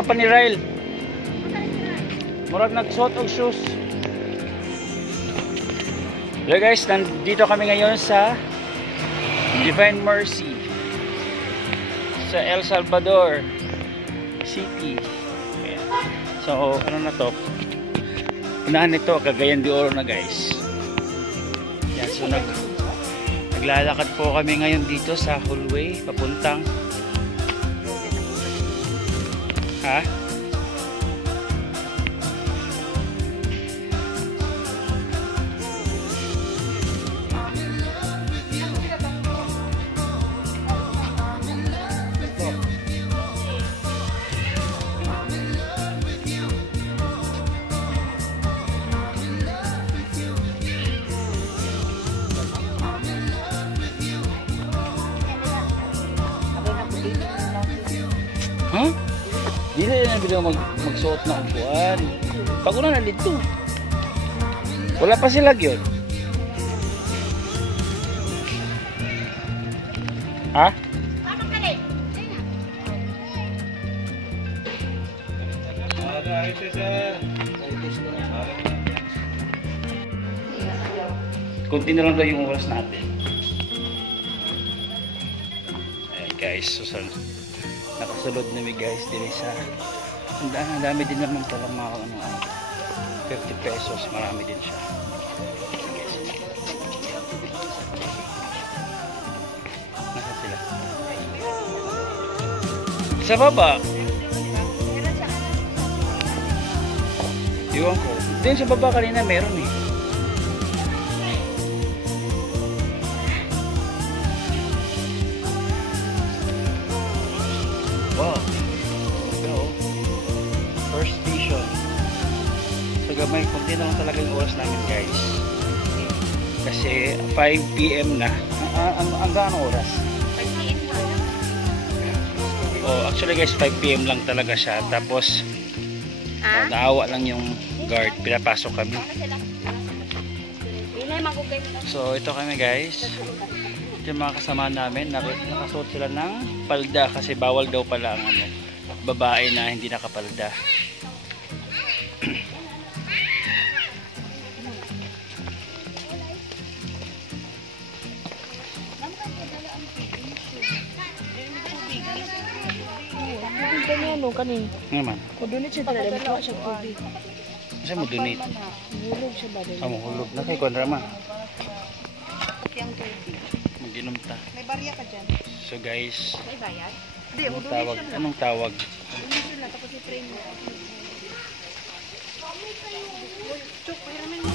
Nagkuha pa ni Ryle. Murag nagsuot og shoes. Hello guys, nandito kami ngayon sa Divine Mercy sa El Salvador City. Ayan. So ano na to, unahan nito Cagayan de Oro na guys. Yan, so naglalakad po kami ngayon dito sa hallway papuntang Dili na bitaw magsuot na upuan. Pag una na dito. Wala pa sila gyud. Ha? Tama ka din. Kunti na lang daw yung oras natin. Ayan guys, susunod. Nakasulod namin guys din sa ang dami din naman pala mga 50 pesos, marami din siya. Nasa sila sa baba, iwan ko din sa baba kanina meron eh. Wow, first station. So gamay, kunti na lang talaga yung oras namin guys. Kasi 5 PM na. Hanggang anong oras? 5 PM na. Oh, actually guys, 5 PM lang talaga siya. Tapos naawa lang yung guard, pinapasok kami. So ito kami guys. Yung mga kasama namin, nakasuot sila ng palda kasi bawal daw pala ang babae na hindi nakapalda. Ano kanin? Naman. Kudunit siya talaga, bitaw siya tubig. Kasi mo donate. Hulog siya ba din? Amo hulog na kay kondrama. Yung tubig. Maginom ta. May barya ka dyan. So guys, May bayad? Hindi, anong tawag? Anong tawag? Donation lang, tapos i-train mo. Chuk, pahiraman mo.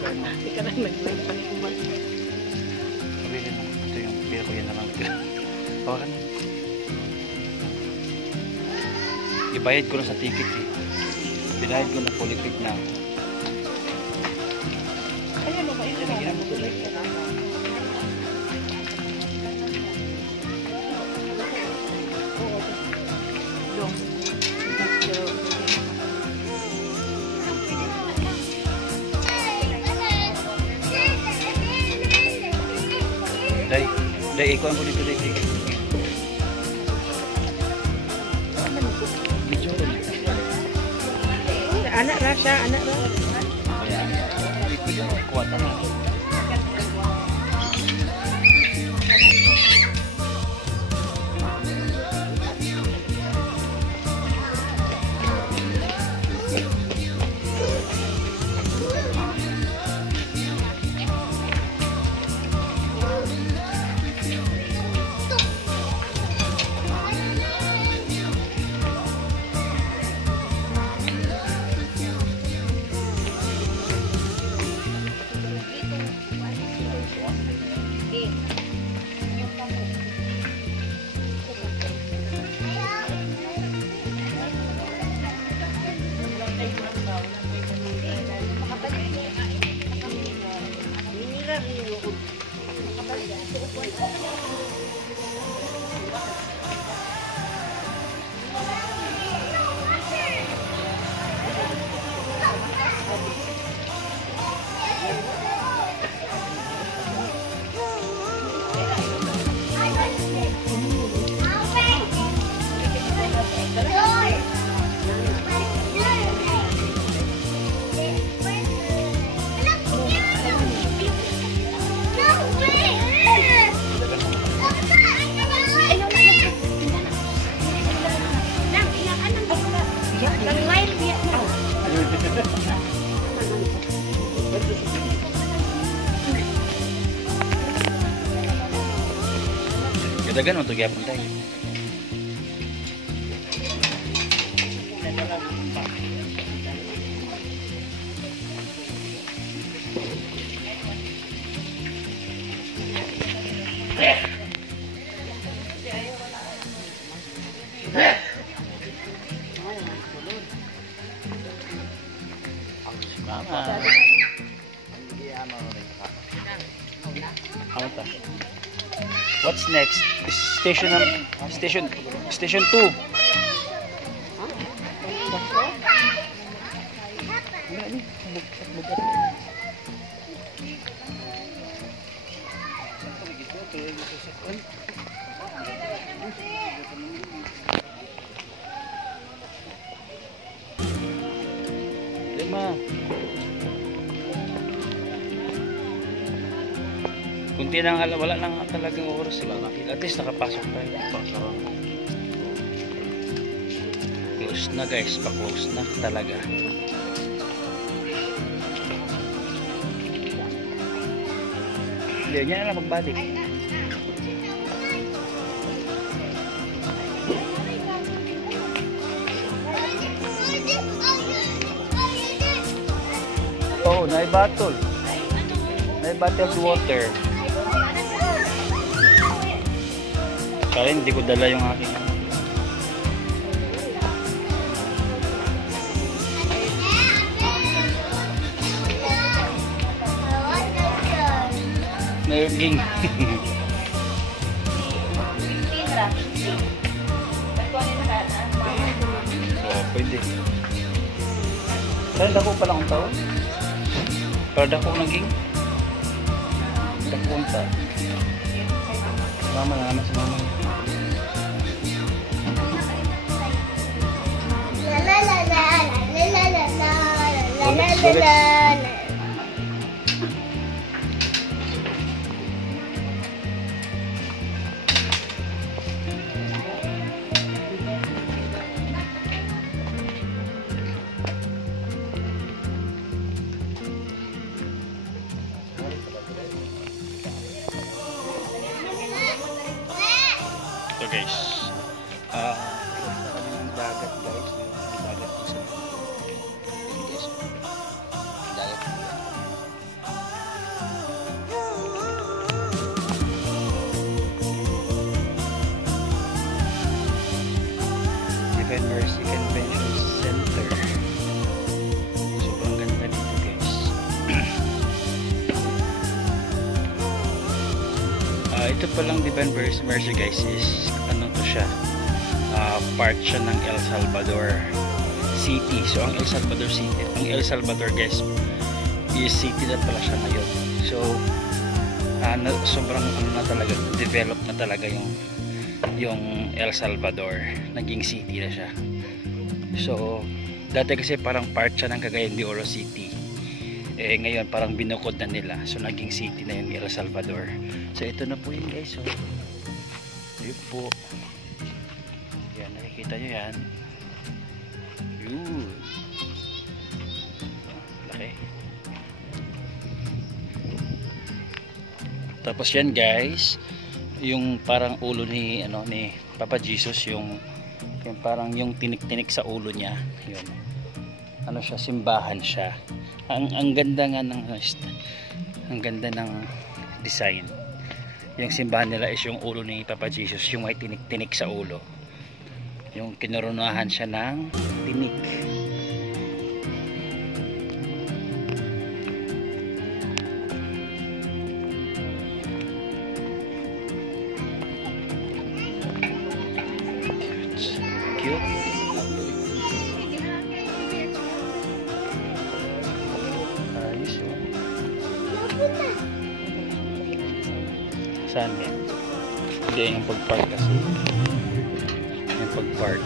Hindi ka na nag-live pa ni Umar. Pabili mo. Ito yung pera ko yan na lang. Tawakan mo. Ibayad ko na sa ticket eh. Binayad ko na fully paid na ako. Ayun mo ba? Ito na. Day, ikuan ko dito day. Anak ra siya, anak ra. Kuat na. style niya. Kadagan mo ito gyapon tayo. Mama. Ano ta? What's next? Station 2. Lima. Kunti lang, wala lang talagang oras sila. At least nakapasok tayo. Close na guys, pa-close na talaga. Hindi, yan na lang magbalik. Oh, nai-battle. Nai-battle water. Kaya hindi ko dala yung aking naging oh, pwede. Kaya dako pala akong tao. Para dako naging dakunta. Mama na naman si mama. So guys, yung dagat guys, yung dagat dito sa dagat. Divine Mercy Convention Center. Sobrang ganda dito guys. Ito palang Divine Mercy guys is ano to siya, part siya ng El Salvador City. So ang El Salvador guys is city na pala siya ngayon. So sobrang ano na talaga, develop na talaga yung El Salvador, naging city na siya. So dati kasi parang part siya ng Cagayan de Oro City, ngayon parang binukod na nila, so naging city na yung El Salvador. So ito na po yun guys. So yun po, yan, nakikita nyo yan. Yun, laki. Tapos yan guys, yung parang ulo ni Papa Jesus, yung parang yung tinik-tinik sa ulo niya, yun. Ano siya, simbahan siya. Ang ganda nga ang ganda ng design. Yung simbahan nila is yung ulo ni Papa Jesus, yung may tinik-tinik sa ulo. Yung kinurunahan siya ng tinik. Cute. Ayos yun. Saan yan? Hindi yung pag-park kasi. Yung pag-park.